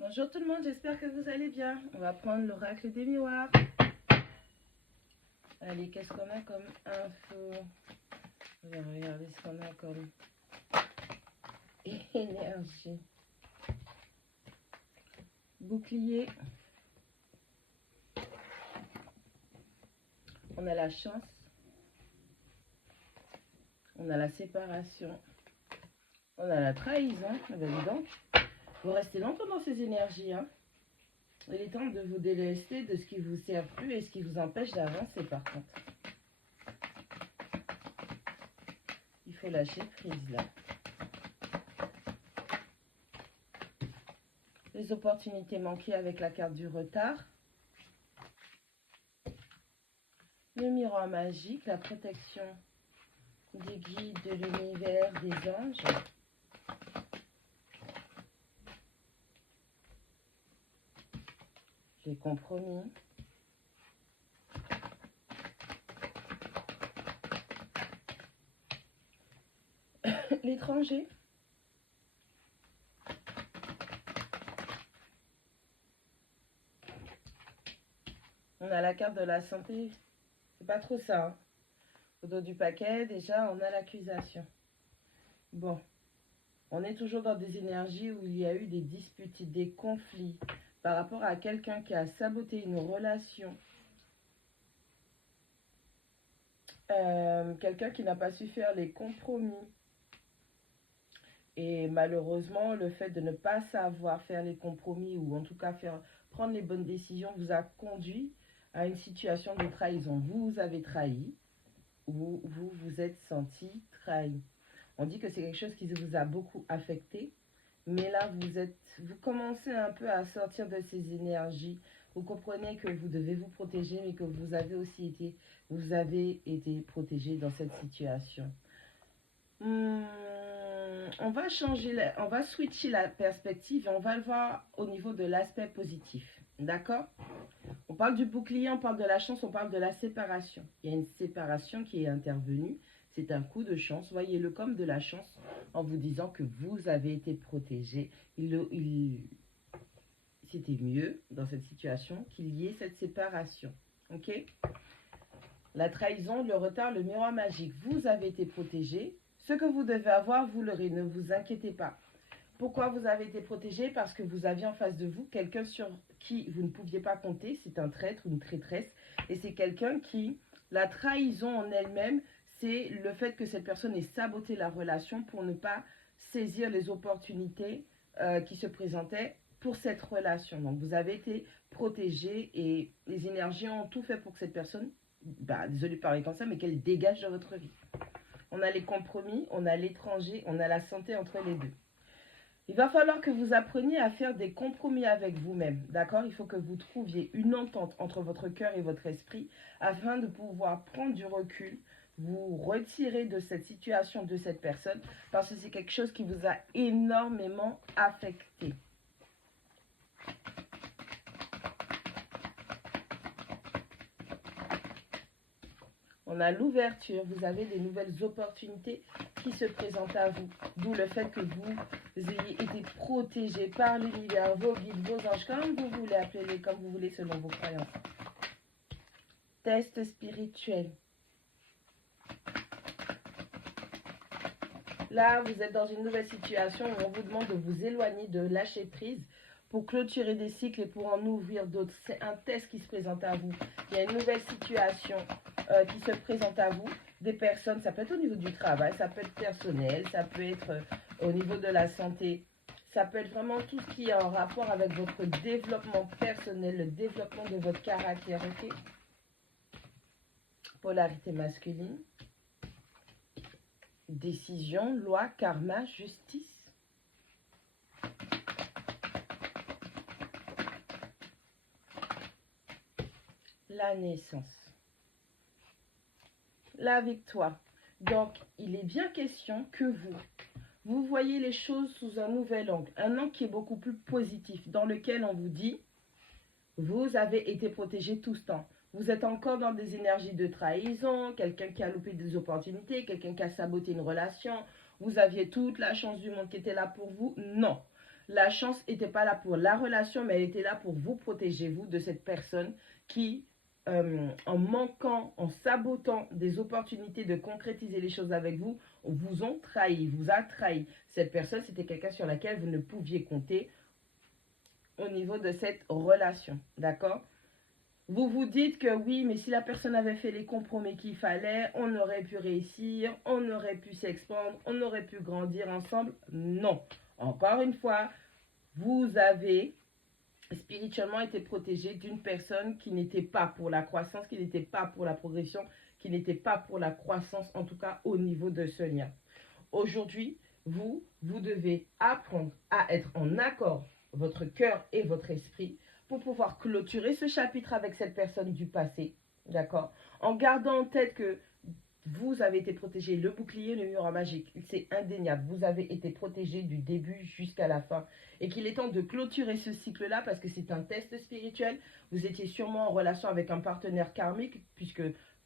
Bonjour tout le monde, j'espère que vous allez bien. On va prendre l'oracle des miroirs. Allez, qu'est-ce qu'on a comme info? On va regarder ce qu'on a comme énergie. Bouclier. On a la chance. On a la séparation. On a la trahison. Ben dis donc, vous restez longtemps dans ces énergies, hein. Il est temps de vous délester de ce qui vous sert plus et ce qui vous empêche d'avancer par contre. Il faut lâcher prise là. Les opportunités manquées avec la carte du retard. Le miroir magique, la protection des guides de l'univers, des anges. Les compromis. L'étranger. On a la carte de la santé. C'est pas trop ça, hein. Au dos du paquet, déjà, on a l'accusation. Bon, on est toujours dans des énergies où il y a eu des disputes, des conflits par rapport à quelqu'un qui a saboté une relation. Quelqu'un qui n'a pas su faire les compromis. Et malheureusement, le fait de ne pas savoir faire les compromis ou en tout cas prendre les bonnes décisions vous a conduit à une situation de trahison. Vous avez trahi ou vous vous êtes senti trahi. On dit que c'est quelque chose qui vous a beaucoup affecté, mais là, vous commencez un peu à sortir de ces énergies. Vous comprenez que vous devez vous protéger, mais que vous avez été protégé dans cette situation. On va switcher la perspective et on va le voir au niveau de l'aspect positif. D'accord? On parle du bouclier, on parle de la chance, on parle de la séparation. Il y a une séparation qui est intervenue. C'est un coup de chance. Voyez-le comme de la chance en vous disant que vous avez été protégé. C'était mieux dans cette situation qu'il y ait cette séparation. Ok? La trahison, le retard, le miroir magique. Vous avez été protégé. Ce que vous devez avoir, vous l'aurez. Ne vous inquiétez pas. Pourquoi vous avez été protégé? Parce que vous aviez en face de vous quelqu'un sur qui vous ne pouviez pas compter. C'est un traître, une traîtresse. Et c'est quelqu'un qui, la trahison en elle-même, c'est le fait que cette personne ait saboté la relation pour ne pas saisir les opportunités qui se présentaient pour cette relation. Donc vous avez été protégé et les énergies ont tout fait pour que cette personne, désolé de parler comme ça, mais qu'elle dégage de votre vie. On a les compromis, on a l'étranger, on a la santé entre les deux. Il va falloir que vous appreniez à faire des compromis avec vous-même, d'accord? Il faut que vous trouviez une entente entre votre cœur et votre esprit afin de pouvoir prendre du recul, vous retirer de cette situation, de cette personne, parce que c'est quelque chose qui vous a énormément affecté. On a l'ouverture, vous avez des nouvelles opportunités qui se présentent à vous. D'où le fait que vous ayez été protégé par l'univers, vos guides, vos anges, comme vous voulez, appelez-les comme vous voulez selon vos croyances. Test spirituel. Là, vous êtes dans une nouvelle situation où on vous demande de vous éloigner, de lâcher prise pour clôturer des cycles et pour en ouvrir d'autres. C'est un test qui se présente à vous. Il y a une nouvelle situation qui se présente à vous. Des personnes, ça peut être au niveau du travail, ça peut être personnel, ça peut être au niveau de la santé. Ça peut être vraiment tout ce qui est en rapport avec votre développement personnel, le développement de votre caractère, ok? Polarité masculine. Décision, loi, karma, justice. La naissance. La victoire. Donc, il est bien question que vous voyez les choses sous un nouvel angle. Un angle qui est beaucoup plus positif, dans lequel on vous dit, vous avez été protégé tout ce temps. Vous êtes encore dans des énergies de trahison, quelqu'un qui a loupé des opportunités, quelqu'un qui a saboté une relation. Vous aviez toute la chance du monde qui était là pour vous. Non. La chance n'était pas là pour la relation, mais elle était là pour vous protéger, vous, de cette personne qui, en manquant, en sabotant des opportunités de concrétiser les choses avec vous, vous ont trahi, vous a trahi. Cette personne, c'était quelqu'un sur laquelle vous ne pouviez compter au niveau de cette relation, d'accord? Vous vous dites que oui, mais si la personne avait fait les compromis qu'il fallait, on aurait pu réussir, on aurait pu s'expandre, on aurait pu grandir ensemble. Non. Encore une fois, vous avez spirituellement été protégé d'une personne qui n'était pas pour la croissance, qui n'était pas pour la progression, qui n'était pas pour la croissance, en tout cas au niveau de ce lien. Aujourd'hui, vous devez apprendre à être en accord, votre cœur et votre esprit, pour pouvoir clôturer ce chapitre avec cette personne du passé, d'accord? En gardant en tête que vous avez été protégé, le bouclier, le mur magique, c'est indéniable. Vous avez été protégé du début jusqu'à la fin. Et qu'il est temps de clôturer ce cycle-là parce que c'est un test spirituel. Vous étiez sûrement en relation avec un partenaire karmique, puisque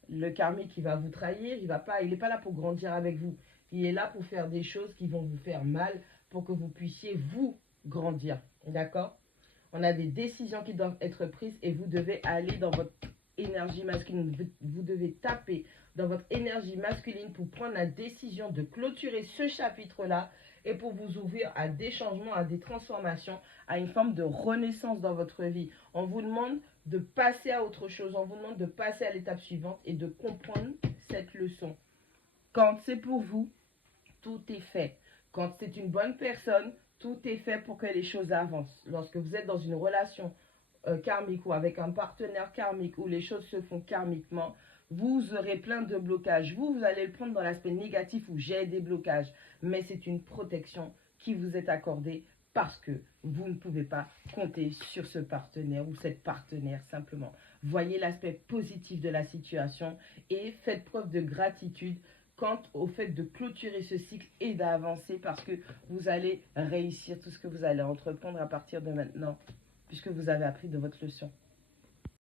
le karmique, il va vous trahir, il n'est pas là pour grandir avec vous. Il est là pour faire des choses qui vont vous faire mal pour que vous puissiez vous grandir. D'accord? On a des décisions qui doivent être prises et vous devez aller dans votre énergie masculine. Vous devez taper dans votre énergie masculine pour prendre la décision de clôturer ce chapitre-là et pour vous ouvrir à des changements, à des transformations, à une forme de renaissance dans votre vie. On vous demande de passer à autre chose, on vous demande de passer à l'étape suivante et de comprendre cette leçon. Quand c'est pour vous, tout est fait. Quand c'est une bonne personne, tout est fait pour que les choses avancent. Lorsque vous êtes dans une relation karmique ou avec un partenaire karmique où les choses se font karmiquement, vous aurez plein de blocages. Vous allez le prendre dans l'aspect négatif où j'ai des blocages. Mais c'est une protection qui vous est accordée parce que vous ne pouvez pas compter sur ce partenaire ou cette partenaire simplement. Voyez l'aspect positif de la situation et faites preuve de gratitude quant au fait de clôturer ce cycle et d'avancer parce que vous allez réussir tout ce que vous allez entreprendre à partir de maintenant puisque vous avez appris de votre leçon.